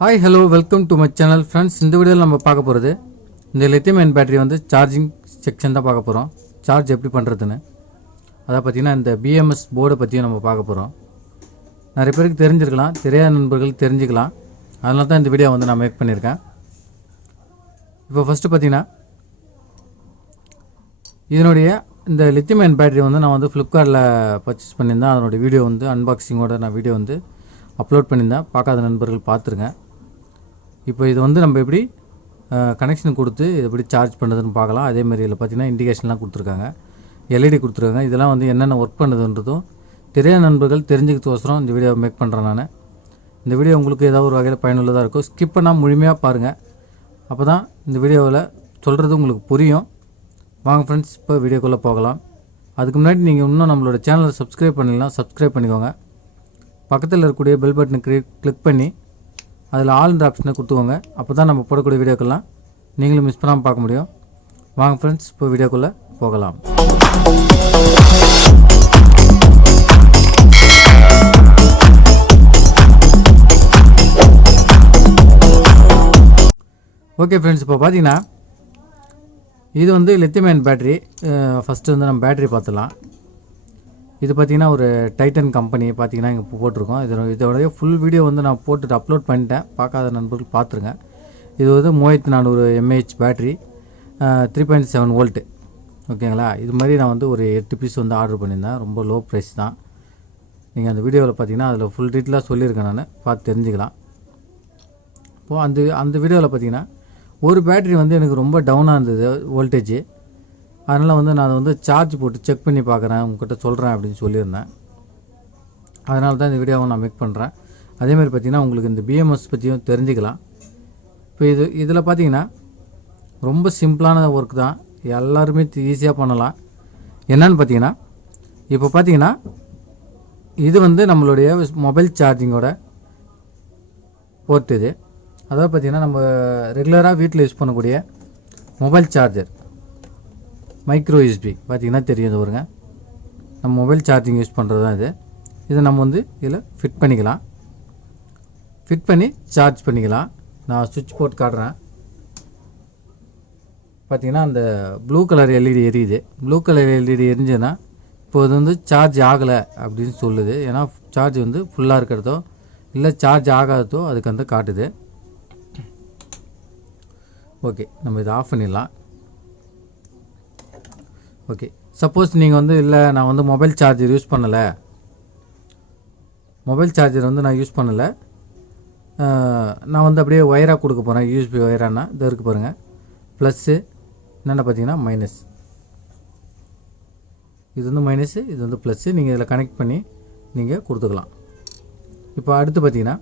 Hi hello welcome to my channel friends. இந்த வீடியோவில் நம்ம பார்க்க போகிறது இந்த லித்தியம் அயன் பேட்டரி வந்து சார்ஜிங் செக்ஷன் தான் பார்க்க போகிறோம். சார்ஜ் எப்படி பண்ணுறதுன்னு அதை பார்த்திங்கன்னா இந்த பிஎம்எஸ் போர்டை பற்றியும் நம்ம பார்க்க போகிறோம். நிறைய பேருக்கு தெரிஞ்சிருக்கலாம், தெரியாத நண்பர்கள் தெரிஞ்சுக்கலாம். அதனால தான் இந்த வீடியோ வந்து நான் மேக் பண்ணியிருக்கேன். இப்போ ஃபஸ்ட்டு பார்த்திங்கன்னா இதனுடைய இந்த லித்தியம் அயன் பேட்டரி வந்து நான் வந்து ஃப்ளிப்கார்ட்டில் பர்ச்சேஸ் பண்ணியிருந்தேன். அதனுடைய வீடியோ வந்து அன்பாக்சிங்கோட நான் வீடியோ வந்து அப்லோட் பண்ணியிருந்தேன். பார்க்காத நண்பர்கள் பார்த்துருங்க. இப்போ இது வந்து நம்ம எப்படி கனெக்ஷன் கொடுத்து இது எப்படி சார்ஜ் பண்ணுறதுன்னு பார்க்கலாம். அதேமாதிரி இதில் பார்த்திங்கன்னா இண்டிகேஷன்லாம் கொடுத்துருக்காங்க, எல்இடி கொடுத்துருக்காங்க. இதெல்லாம் வந்து என்னென்ன ஒர்க் பண்ணுதுன்றதும் தெரியாத நண்பர்கள் தெரிஞ்சுக்கிறதுக்கோசரம் இந்த வீடியோவை மேக் பண்ணுறேன் நான். இந்த வீடியோ உங்களுக்கு ஏதாவது ஒரு வகையில் பயனுள்ளதாக இருக்கும். ஸ்கிப் பண்ணால் முழுமையாக பாருங்கள். அப்போ தான் இந்த வீடியோவில் சொல்கிறது உங்களுக்கு புரியும். வாங்க ஃப்ரெண்ட்ஸ், இப்போ வீடியோக்குள்ளே போகலாம். அதுக்கு முன்னாடி நீங்கள் இன்னும் நம்மளோட சேனலை சப்ஸ்கிரைப் பண்ணிடலாம். சப்ஸ்கிரைப் பண்ணிக்கோங்க. பக்கத்தில் இருக்கக்கூடிய பெல் பட்டனை கிளிக் பண்ணி அதில் ஆல்ன்ற ஆப்ஷனை கொடுத்துக்கோங்க. அப்போ தான் நம்ம போடக்கூடிய வீடியோக்கெல்லாம் நீங்களும் மிஸ் பண்ணாமல் பார்க்க முடியும். வாங்க ஃப்ரெண்ட்ஸ், இப்போ வீடியோக்குள்ளே போகலாம். ஓகே ஃப்ரெண்ட்ஸ், இப்போ பார்த்தீங்கன்னா இது வந்து லித்தியம் அயன் பேட்டரி. ஃபஸ்ட்டு வந்து நம்ம பேட்டரி பார்த்துலாம். இது பார்த்திங்கன்னா ஒரு டைட்டன் கம்பெனி பார்த்திங்கன்னா இங்கே போட்டிருக்கோம். இதோடைய ஃபுல் வீடியோ வந்து நான் போட்டுட்டு அப்லோட் பண்ணிட்டேன். பார்க்காத நண்பர்கள் பார்த்துருங்க. இது வந்து 3400 mAh பேட்ரி, 3.7 வோல்ட்டு. ஓகேங்களா? இது மாதிரி நான் வந்து ஒரு 8 பீஸ் வந்து ஆர்டர் பண்ணியிருந்தேன். ரொம்ப லோ ப்ரைஸ் தான். நீங்கள் அந்த வீடியோவில் பார்த்தீங்கன்னா அதில் ஃபுல் டீட்டெயிலாக சொல்லியிருக்கேன், நான் பார்த்து தெரிஞ்சுக்கலாம். இப்போது அந்த வீடியோவில் பார்த்தீங்கன்னா ஒரு பேட்ரி வந்து எனக்கு ரொம்ப டவுனாக இருந்தது வோல்டேஜ். அதனால் வந்து நான் வந்து சார்ஜ் போட்டு செக் பண்ணி பார்க்குறேன், உங்கள்கிட்ட சொல்கிறேன் அப்படின்னு சொல்லியிருந்தேன். அதனால தான் இந்த வீடியோவை நான் மேக் பண்ணுறேன். அதேமாதிரி பார்த்திங்கன்னா உங்களுக்கு இந்த பிஎம்எஸ் பற்றியும் தெரிஞ்சுக்கலாம். இப்போ இதில் பார்த்திங்கன்னா ரொம்ப சிம்பிளான ஒர்க் தான், எல்லாருமே ஈஸியாக பண்ணலாம். என்னன்னு பார்த்திங்கன்னா இப்போ பார்த்திங்கன்னா இது வந்து நம்மளுடைய மொபைல் சார்ஜிங்கோட போர்ட். இது அதாவது பார்த்திங்கன்னா நம்ம ரெகுலராக வீட்டில் யூஸ் பண்ணக்கூடிய மொபைல் சார்ஜர், மைக்ரோ யூஎஸ்பி பார்த்திங்கன்னா தெரியும். வருங்க, நம்ம மொபைல் சார்ஜிங் யூஸ் பண்ணுறது தான் இது. இதை நம்ம வந்து இதில் ஃபிட் பண்ணிக்கலாம். ஃபிட் பண்ணி சார்ஜ் பண்ணிக்கலாம். நான் சுவிட்ச் போட்டு காட்டுறேன். பார்த்திங்கன்னா அந்த ப்ளூ கலர் எல்இடி எரியுது. ப்ளூ கலர் எல்இடி எரிஞ்சுன்னா இப்போ இது வந்து சார்ஜ் ஆகலை அப்படின்னு சொல்லுது. ஏன்னா சார்ஜ் வந்து ஃபுல்லாக இருக்கிறதோ இல்லை சார்ஜ் ஆகாததோ அதுக்கு வந்து காட்டுது. ஓகே, நம்ம இதை ஆஃப் பண்ணிடலாம். ஓகே, சப்போஸ் நீங்கள் வந்து இல்லை நான் வந்து மொபைல் சார்ஜர் யூஸ் பண்ணலை, மொபைல் சார்ஜர் வந்து நான் யூஸ் பண்ணலை, நான் வந்து அப்படியே ஒயராக கொடுக்க போகிறேன். யூஎஸ்பி ஒயரானா இது இருக்குது பாருங்கள், ப்ளஸ்ஸு என்னென்ன பார்த்தீங்கன்னா மைனஸ். இது வந்து மைனஸு, இது வந்து ப்ளஸ்ஸு. நீங்கள் இதில் கனெக்ட் பண்ணி நீங்கள் கொடுத்துக்கலாம். இப்போ அடுத்து பார்த்தீங்கன்னா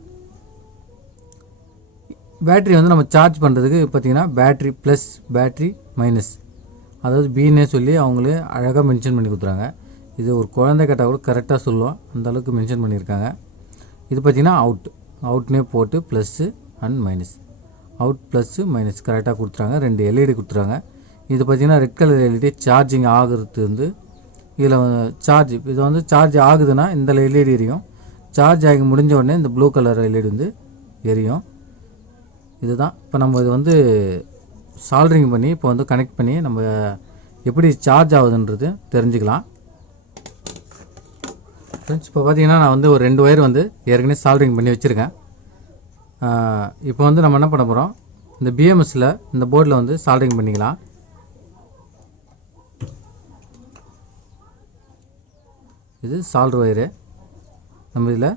பேட்ரி வந்து நம்ம சார்ஜ் பண்ணுறதுக்கு பார்த்தீங்கன்னா பேட்ரி ப்ளஸ், பேட்ரி மைனஸ், அதாவது பீனே சொல்லி அவங்களே அழகாக மென்ஷன் பண்ணி கொடுத்துறாங்க. இது ஒரு குழந்தை கேட்டால் கூட கரெக்டாக சொல்லுவோம், அந்தளவுக்கு மென்ஷன் பண்ணியிருக்காங்க. இது பார்த்திங்கன்னா அவுட்னே போட்டு plus and minus, out plus minus கரெக்டாக கொடுத்துறாங்க. 2 எல்இடி கொடுத்துறாங்க. இது பார்த்திங்கன்னா ரெட் கலர் எல்இடி சார்ஜிங் ஆகுறது வந்து இதில் இது வந்து சார்ஜ் ஆகுதுன்னா இந்த எல்இடி எரியும். சார்ஜ் ஆகி முடிஞ்ச உடனே இந்த ப்ளூ கலர் எல்இடி வந்து எரியும். இதுதான் இப்போ நம்ம இது வந்து சால்டரிங் பண்ணி இப்போ வந்து கனெக்ட் பண்ணி நம்ம எப்படி சார்ஜ் ஆகுதுன்றது தெரிஞ்சுக்கலாம். ஃப்ரெண்ட்ஸ், இப்போ பார்த்தீங்கன்னா நான் வந்து ஒரு 2 ஒயர் வந்து ஏற்கனவே சால்டரிங் பண்ணி வச்சுருக்கேன். இப்போ வந்து நம்ம என்ன பண்ண போகிறோம், இந்த பிஎம்எஸில் இந்த போர்டில் வந்து சால்டரிங் பண்ணிக்கலாம். இது சால்டர் ஒயரு. நம்ம இதில்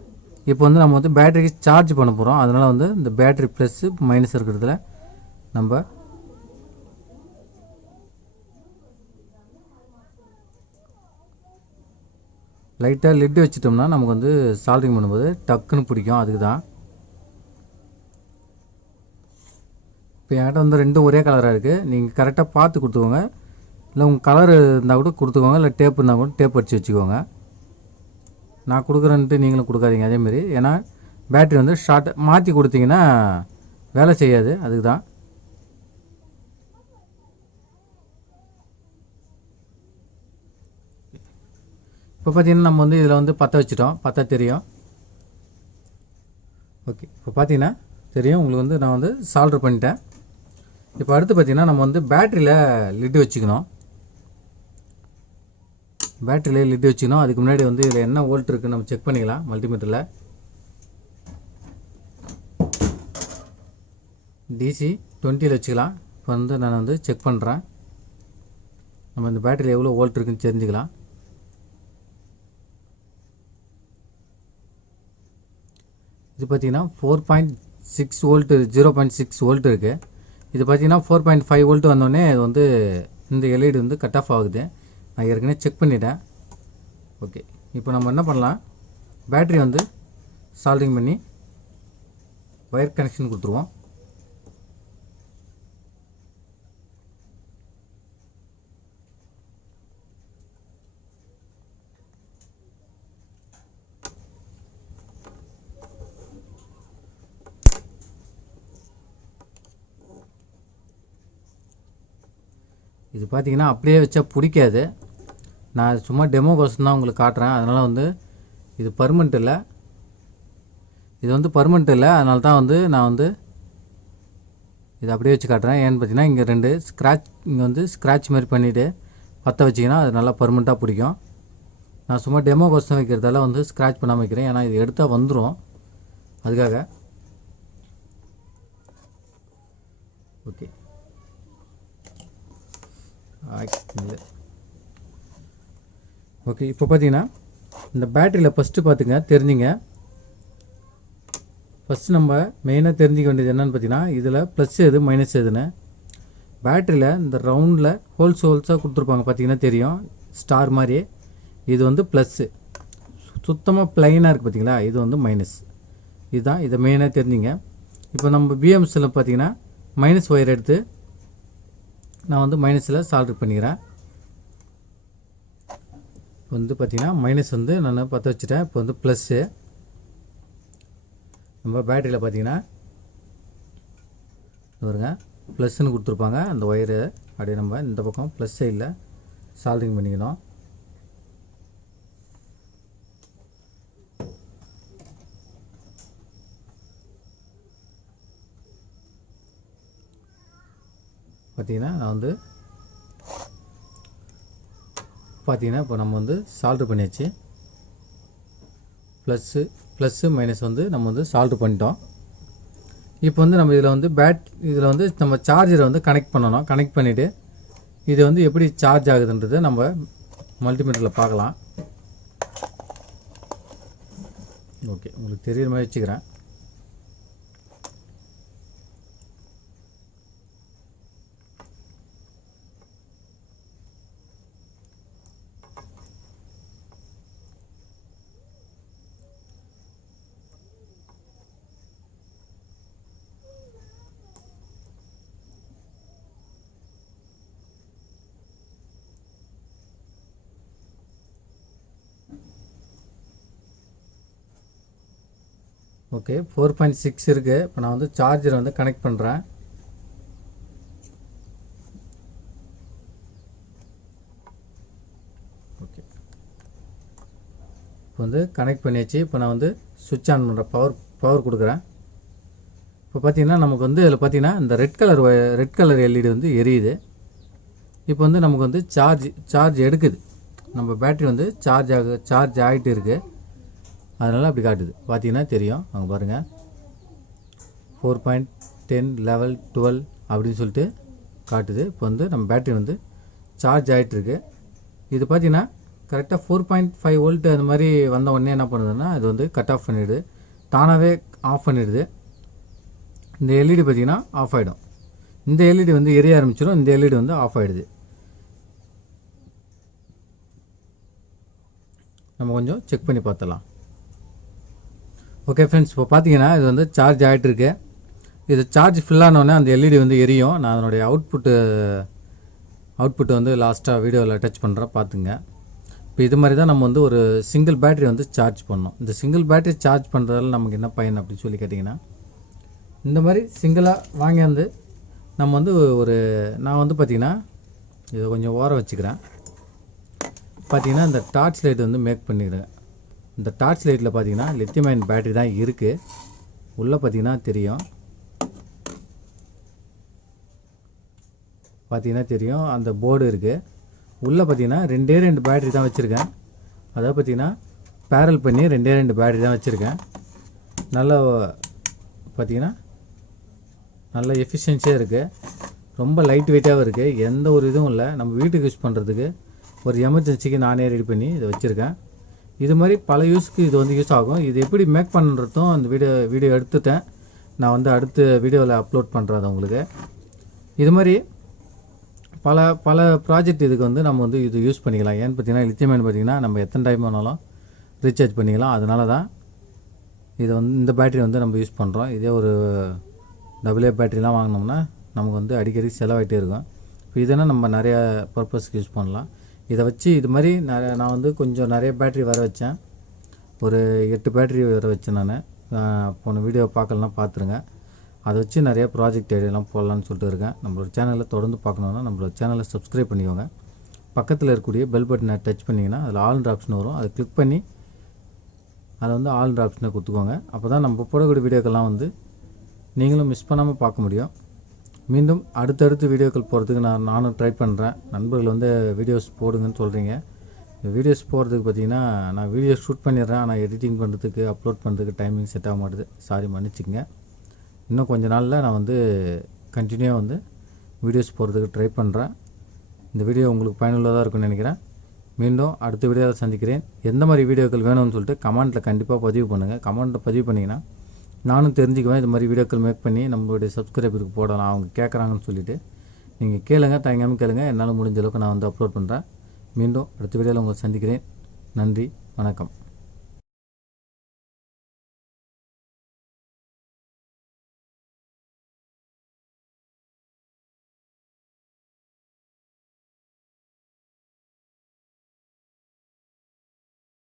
இப்போ வந்து நம்ம வந்து பேட்டரிக்கு சார்ஜ் பண்ண போகிறோம். அதனால் வந்து இந்த பேட்டரி ப்ளஸ்ஸு மைனஸ் இருக்கிறதுல நம்ம லைட்டாக லிட்டு வச்சிட்டோம்னா நமக்கு வந்து சால்டரிங் பண்ணும்போது டக்குன்னு பிடிக்கும். அதுக்கு தான் இப்போ என்கிட்ட வந்து 2 ஒரே கலராக இருக்குது. நீங்கள் கரெக்டாக பார்த்து கொடுத்துக்கோங்க. இல்லை உங்கள் கலர் இருந்தால் கூட கொடுத்துக்கோங்க, இல்லை டேப் இருந்தால் கூட டேப் அடித்து வச்சுக்கோங்க. நான் கொடுக்குறேன்ட்டு நீங்களும் கொடுக்காதீங்க அதேமாரி. ஏன்னா பேட்ரி வந்து ஷார்ட் மாற்றி கொடுத்தீங்கன்னா வேலை செய்யாது. அதுக்கு தான் இப்போ பார்த்தீங்கன்னா நம்ம வந்து இதில் வந்து பற்ற வச்சுட்டோம், பார்த்தா தெரியும். ஓகே, இப்போ பார்த்தீங்கன்னா தெரியும் உங்களுக்கு வந்து நான் வந்து சால்டர் பண்ணிட்டேன். இப்போ அடுத்து பார்த்திங்கன்னா நம்ம வந்து பேட்டரியில் லிட்டு வச்சுக்கணும். பேட்டரியில் லிட்டு வச்சுக்கணும். அதுக்கு முன்னாடி வந்து இதில் என்ன வோல்ட் இருக்குன்னு நம்ம செக் பண்ணிக்கலாம். மல்டிமீட்டரில் டிசி 20 வச்சுக்கலாம். இப்போ வந்து நான் வந்து செக் பண்ணுறேன். நம்ம இந்த பேட்டரியில் எவ்வளோ வோல்ட் இருக்குன்னு தெரிஞ்சுக்கலாம். இது பார்த்திங்கன்னா 4.6 வோல்ட் 0.6 வோல்ட் இருக்குது. இது பார்த்திங்கன்னா 4.5 வோல்ட் வந்தோடனே இது வந்து இந்த எல்இடி வந்து கட் ஆஃப் ஆகுது. நான் ஏற்கனவே செக் பண்ணிட்டேன். ஓகே, இப்போ நம்ம என்ன பண்ணலாம், பேட்டரி வந்து சால்டரிங் பண்ணி ஒயர் கனெக்ஷன் கொடுத்துருவோம். இது பார்த்திங்கன்னா அப்படியே வச்சா பிடிக்காது. நான் சும்மா டெமோ கோசம் தான் உங்களுக்கு காட்டுறேன். அதனால் வந்து இது பர்மனெண்ட் இல்லை, இது வந்து பர்மனெண்ட் இல்லை. அதனால தான் வந்து நான் வந்து இது அப்படியே வச்சு காட்டுறேன். ஏன்னு பார்த்தீங்கன்னா இங்கே 2 ஸ்க்ராட்ச், இங்கே வந்து ஸ்க்ராட்ச் மாதிரி பண்ணிவிட்டு பற்ற வச்சிங்கன்னா அது நல்லா பர்மனெண்ட்டாக பிடிக்கும். நான் சும்மா டெமோ கோசம் வைக்கிறதால வந்து ஸ்க்ராட்ச் பண்ணாமல் வைக்கிறேன். ஏன்னா இது எடுத்தால் வந்துடும், அதுக்காக. Okay, okay. இப்போ பார்த்தீங்கன்னா இந்த பேட்டரியில் ஃபஸ்ட்டு பார்த்துங்க, தெரிஞ்சுங்க. ஃபஸ்ட்டு நம்ம மெயினாக தெரிஞ்சிக்க வேண்டியது என்னென்னு பார்த்தீங்கன்னா, இதில் ப்ளஸ் எது மைனஸ் எதுன்னு. பேட்டரியில் இந்த ரவுண்டில் ஹோல்ஸாக கொடுத்துருப்பாங்க, பார்த்தீங்கன்னா தெரியும், ஸ்டார் மாதிரி. இது வந்து ப்ளஸ்ஸு, சுத்தமாக ப்ளைனாக இருக்குது பார்த்தீங்களா, இது வந்து மைனஸ். இதுதான், இதை மெயினாக தெரிஞ்சுங்க. இப்போ நம்ம பிஎம்ஸில் பார்த்தீங்கன்னா மைனஸ் ஒயர் எடுத்து நான் வந்து மைனஸில் சால்டர் பண்ணிக்கிறேன். வந்து பார்த்திங்கன்னா மைனஸ் வந்து நான் பற்ற வச்சுட்டேன். இப்போ வந்து ப்ளஸ்ஸு நம்ம பேட்டரியில் பார்த்திங்கன்னா பாருங்க ப்ளஸ்ன்னு கொடுத்துருப்பாங்க. அந்த ஒயரு அப்படியே நம்ம இந்த பக்கம் ப்ளஸ் சைடில் சால்டரிங் பண்ணிக்கணும். பார்த்திங்கன்னா நான் வந்து பார்த்திங்கன்னா இப்போ நம்ம வந்து சால்டர் பண்ணியாச்சு. ப்ளஸ்ஸு மைனஸ் வந்து நம்ம வந்து சால்டர் பண்ணிட்டோம். இப்போ வந்து நம்ம இதில் வந்து இதில் வந்து நம்ம சார்ஜரை வந்து கனெக்ட் பண்ணணும். கனெக்ட் பண்ணிவிட்டு இது வந்து எப்படி சார்ஜ் ஆகுதுன்றதை நம்ம மல்டிமீட்டரில் பார்க்கலாம். ஓகே, உங்களுக்கு தெரியுற மாதிரி வச்சுக்கிறேன். ஓகே, 4.6 இருக்குது. இப்போ நான் வந்து சார்ஜரை வந்து கனெக்ட் பண்ணுறேன். ஓகே, இப்போ வந்து கனெக்ட் பண்ணியாச்சு. இப்போ நான் வந்து சுவிட்ச் ஆன் பண்ணுறேன், பவர் கொடுக்குறேன். இப்போ பார்த்தீங்கன்னா நமக்கு வந்து இதில் பார்த்தீங்கன்னா இந்த ரெட் கலர் எல்இடி வந்து எரியுது. இப்போ வந்து நமக்கு வந்து சார்ஜ் எடுக்குது. நம்ம பேட்டரி வந்து சார்ஜ் ஆகிட்டு இருக்குது. அதனால் அப்படி காட்டுது, பார்த்தீங்கன்னா தெரியும். அங்கே பாருங்கள் 4.10 லெவல் 12 அப்படின்னு சொல்லிட்டு காட்டுது. இப்போ வந்து நம்ம பேட்டரி வந்து சார்ஜ் ஆகிட்டுருக்கு. இது பார்த்தீங்கன்னா கரெக்டாக 4.5 வோல்ட் அந்த மாதிரி வந்த உடனே என்ன பண்ணுதுன்னா இது வந்து கட் ஆஃப் பண்ணிவிடுது, தானாகவே ஆஃப் பண்ணிடுது. இந்த எல்இடி பார்த்தீங்கன்னா ஆஃப் ஆகிடும். இந்த எல்இடி வந்து எரிய ஆரம்பிச்சிடும், இந்த எல்இடி வந்து ஆஃப் ஆகிடுது. நம்ம கொஞ்சம் செக் பண்ணி பார்த்துலாம். ஓகே ஃப்ரெண்ட்ஸ், இப்போ பார்த்தீங்கன்னா இது வந்து சார்ஜ் ஆகிட்டுருக்கு. இது சார்ஜ் ஃபில்லானோடனே அந்த எல்இடி வந்து எரியும். நான் அதனுடைய அவுட்புட் வந்து லாஸ்ட்டாக வீடியோவில் டச் பண்ணுறேன், பார்த்துங்க. இப்போ இது மாதிரி தான் நம்ம வந்து ஒரு சிங்கிள் பேட்டரி வந்து சார்ஜ் பண்ணணும். இந்த சிங்கிள் பேட்டரி சார்ஜ் பண்ணுறதால நமக்கு என்ன பயன் அப்படின்னு சொல்லி கேட்டிங்கன்னா, இந்த மாதிரி சிங்கிளாக வாங்கியாந்து நம்ம வந்து நான் வந்து பார்த்திங்கன்னா இதை கொஞ்சம் ஓரம் வச்சுக்கிறேன். பார்த்திங்கன்னா இந்த டார்ச் லைட் வந்து மேக் பண்ணிக்கிறேன். இந்த டார்ச் லைட்டில் பார்த்தீங்கன்னா லித்தியம் அயன் பேட்டரி தான் இருக்குது. உள்ளே பார்த்தீங்கன்னா தெரியும். பார்த்தீங்கன்னா தெரியும், அந்த போர்டு இருக்குது. உள்ளே பார்த்தீங்கன்னா 2 பேட்டரி தான் வச்சுருக்கேன். அதாவது பார்த்தீங்கன்னா பேரல் பண்ணி 2 பேட்டரி தான் வச்சுருக்கேன். நல்ல பார்த்தீங்கன்னா நல்ல எஃபிஷியன்சியாக இருக்குது. ரொம்ப லைட் வெயிட்டாகவும் இருக்குது. எந்த ஒரு இதுவும் இல்லை. நம்ம வீட்டுக்கு யூஸ் பண்ணுறதுக்கு ஒரு எமர்ஜென்சிக்கு நானே ரெடி பண்ணி இதை வச்சுருக்கேன். இது மாதிரி பல யூஸ்க்கு இது வந்து யூஸ் ஆகும். இது எப்படி மேக் பண்ணுறதும் அந்த வீடியோ எடுத்துட்டேன். நான் வந்து அடுத்த வீடியோவில் அப்லோட் பண்ணுறேன் உங்களுக்கு. இது மாதிரி பல ப்ராஜெக்ட் இதுக்கு வந்து நம்ம வந்து இது யூஸ் பண்ணிக்கலாம். ஏன்னு பார்த்தீங்கன்னா லித்தியம் அயன் பார்த்தீங்கன்னா நம்ம எத்தனை டைம் வேணாலும் ரீசார்ஜ் பண்ணிக்கலாம். அதனால தான் இது வந்து இந்த பேட்டரி வந்து நம்ம யூஸ் பண்ணுறோம். இதே ஒரு AA பேட்டரிலாம் வாங்கினோம்னா நமக்கு வந்து அடிக்கடி செலவாகிட்டே இருக்கும். இப்போ இதனா நம்ம நிறையா பர்பஸ்க்கு யூஸ் பண்ணலாம். இதை வச்சு இது மாதிரி நான் வந்து கொஞ்சம் நிறைய பேட்டரி வர வச்சேன். ஒரு 8 பேட்டரி வர வச்சேன் நான். போன வீடியோ பார்க்கலாம், பார்த்துருங்க. அதை வச்சு நிறைய ப்ராஜெக்ட் ஐடியாலாம் போடலான்னு சொல்லிட்டு இருக்கேன். நம்மளோட சேனலில் தொடர்ந்து பார்க்கணுன்னா நம்மளோட சேனலை சப்ஸ்கிரைப் பண்ணிக்கோங்க. பக்கத்தில் இருக்கக்கூடிய பெல் பட்டனை டச் பண்ணிங்கன்னா அதில் ஆல்ன்ற ஆப்ஷன் வரும். அதை கிளிக் பண்ணி அதை வந்து ஆல்ன்ற ஆப்ஷனை கொடுத்துக்கோங்க. அப்போ தான் நம்ம போடக்கூடிய வீடியோக்கெல்லாம் வந்து நீங்களும் மிஸ் பண்ணாமல் பார்க்க முடியும். மீண்டும் அடுத்தடுத்து வீடியோக்கள் போகிறதுக்கு நானும் ட்ரை பண்ணுறேன். நண்பர்கள் வந்து வீடியோஸ் போடுங்கன்னு சொல்கிறீங்க. வீடியோஸ் போகிறதுக்கு பார்த்தீங்கன்னா நான் வீடியோ ஷூட் பண்ணிடுறேன். ஆனால் எடிட்டிங் பண்ணுறதுக்கு அப்லோட் பண்ணுறதுக்கு டைமிங் செட் ஆக மாட்டுது. சாரி, மன்னிச்சிக்கங்க. இன்னும் கொஞ்சம் நாளில் நான் வந்து கண்டினியூவாக வந்து வீடியோஸ் போகிறதுக்கு ட்ரை பண்ணுறேன். இந்த வீடியோ உங்களுக்கு பயனுள்ளதாக இருக்கும்னு நினைக்கிறேன். மீண்டும் அடுத்த வீடியோவில் சந்திக்கிறேன். எந்த மாதிரி வீடியோக்கள் வேணும்னு சொல்லிட்டு கமெண்ட்டில் கண்டிப்பாக பதிவு பண்ணுங்கள். கமெண்ட்டில் பதிவு பண்ணிங்கன்னா நானும் தெரிஞ்சுக்குவேன். இது மாதிரி வீடியோக்கள் மேக் பண்ணி நம்மளுடைய சப்ஸ்கிரைபருக்கு போடலாம். அவங்க கேட்குறாங்கன்னு சொல்லிவிட்டு நீங்கள் கேளுங்க, தயங்காமல் கேளுங்க. என்னால் முடிஞ்ச அளவுக்கு நான் வந்து அப்லோட் பண்ணுறேன். மீண்டும் அடுத்த வீடியோவில் உங்களை சந்திக்கிறேன். நன்றி, வணக்கம்.